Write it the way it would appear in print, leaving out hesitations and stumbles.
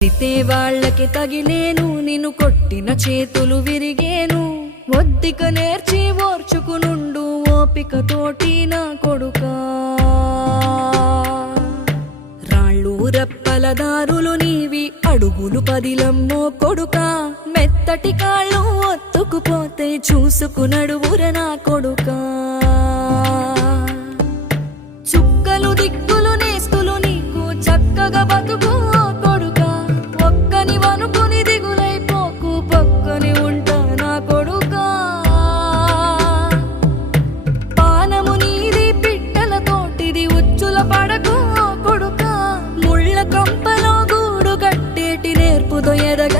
తితే వాళ్ళకి తగిలేను, నిన్ను కొట్టిన చేతులు విరిగేను. ఒద్దిక నేర్చి ఓర్చుకునుండు ఓపిక తోటి నా కొడుకా. రాళ్ళు రెప్పల దారులు నీవి, అడుగులు పదిలమ్మో కొడుకా. మెత్తటి కాళ్ళు ఒత్తుకుపోతే చూసుకునడువుర నా కొడుకా. చుక్కలు దిక్కులు నేస్తులు నీకు చక్కగా బతుకు కొడుకా. ఒక్కని వనుకుని దిగులైపోకు, పక్కని ఉంటా నా కొడుకా. పానము నీది పిట్టల తోటిది, ఉచ్చుల పడకు కొడుకా. ముళ్ళ కంపలో గూడు కట్టేటి నేర్పుతో ఎదగ